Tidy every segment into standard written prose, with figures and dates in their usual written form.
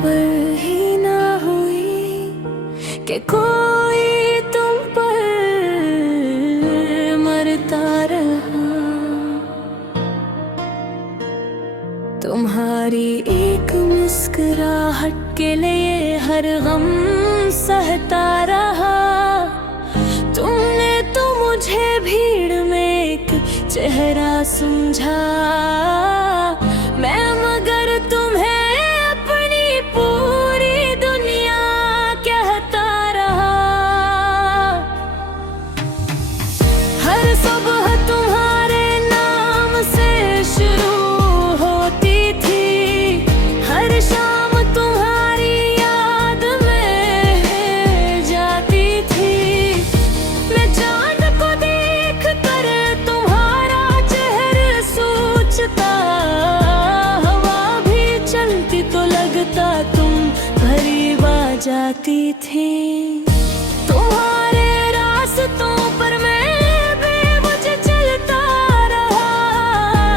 खबर ही ना हुई कि कोई तुम पर मरता रहा। तुम्हारी एक मुस्कुराहट के लिए हर गम सहता रहा। तुमने तो मुझे भीड़ में एक चेहरा समझा, मैं मगर तुम्हें अपनी पूरी दुनिया कहता रहा। हर सुबह तुम्हारे नाम से शुरू होती थी, हर शाम तुम्हारी याद में जाती थी। मैं चांद को देख कर तुम्हारा चेहरा सोचता, हवा भी चलती तो लगता तुम करीब आ जाती थी। तुम्हारे रास्तों पर मैं बेवजह चलता रहा,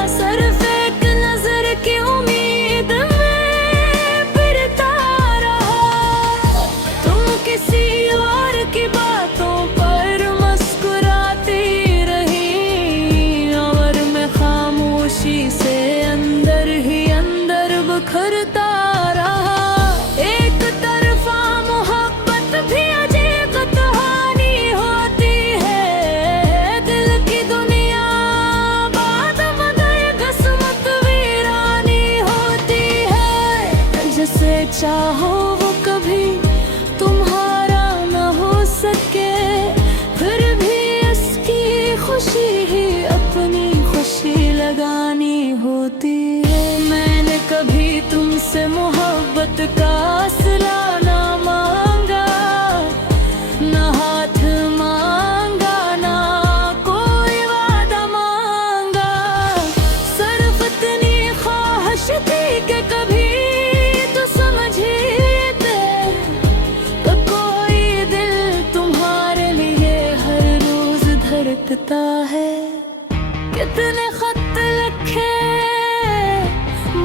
सिर्फ एक नजर की उम्मीद में फिरता रहा। तुम किसी और की बातों पर मुस्कुराती रही और मैं खामोशी से अंदर ही अंदर बिखरता रहा। एक तरफा मोहब्बत भी अजीब कहानी होती है, दिल की दुनिया बाद मगर किस्मत वीरानी होती है। जिसे चाहो वो कभी तुम्हारा न हो सके, फिर भी इसकी खुशी ही अपनी खुशी लगानी होती है। मैंने कभी तुमसे मोहब्बत का सिला ना मांगा, ना हाथ मांगा, ना कोई वादा मांगा। सिर्फ इतनी ख्वाहिश थी कि कभी तो समझते कि कोई दिल तुम्हारे लिए हर रोज धड़कता है। कितने खत लिखे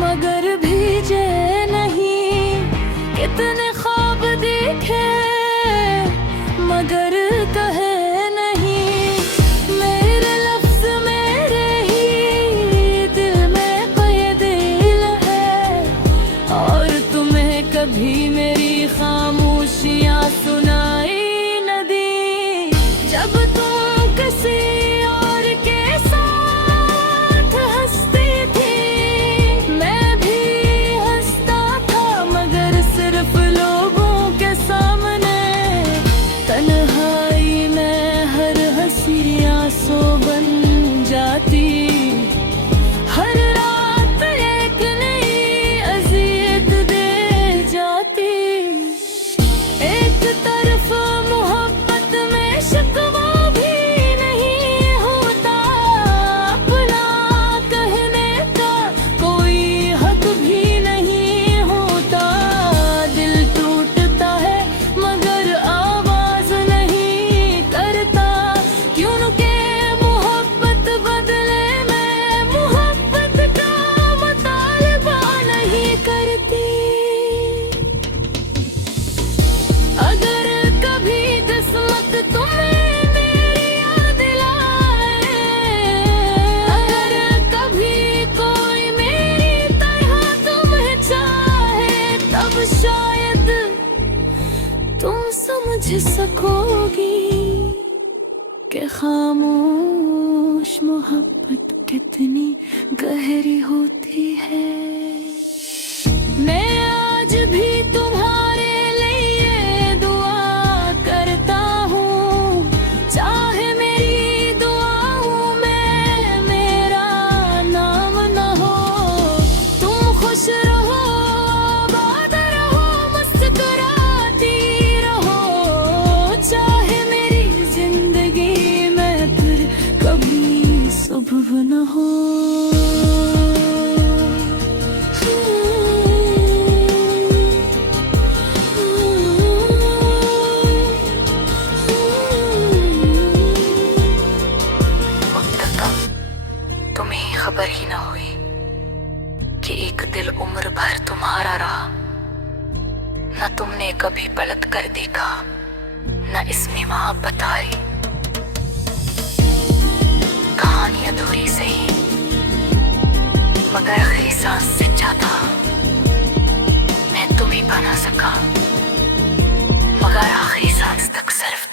मगर भेजे नहीं, कितने ख्वाब देखे मगर कहे नहीं। मेरे लफ्ज मेरे ही दिल में कैद है, और तुम्हें कभी मेरी खामोशियाँ सुनाई न दी। जब तुम किसी और के साथ हंसती थी, मैं भी हंसता था मगर सिर्फ लोगों के सामने। तन्हाई में हर हंसी आंसू बन जाती, हर रात एक नई अज़ियत दे जाती। एक तरफ मोहब्बत में शिकवा भी नहीं होता, अपना कहने का कोई हक भी नहीं होता। दिल टूटता है मगर आवाज नहीं करता, क्योंकि मोहब्बत बदले में मोहब्बत का मुतालबा नहीं करती। अगर कभी किस्मत तुम्हें मेरी याद दिलाए, अगर कभी कोई मेरी तरह तुम्हें चाहे, तब शायद तुम समझ सकोगी कि खामोश मोहब्बत कितनी गहरी होती है। मैं आज भी तुम्हारे लिए दुआ करता हूँ, चाहे मेरी दुआओं में मेरा नाम न हो। तुम खुश रहो, आबाद रहो, मुस्कुराती रहो, चाहे मेरी जिंदगी में फिर कभी सुबह न हो। तुम्हें खबर ही न हुई कि एक दिल उम्र भर तुम्हारा रहा। न तुमने कभी पलट कर देखा, न इसमें मोहब्बत हारी। कहानी अधूरी सही, मगर आखिरी सांस सच्चा था। मैं तुम्हें बना सका, मगर आखिरी सांस तक सिर्फ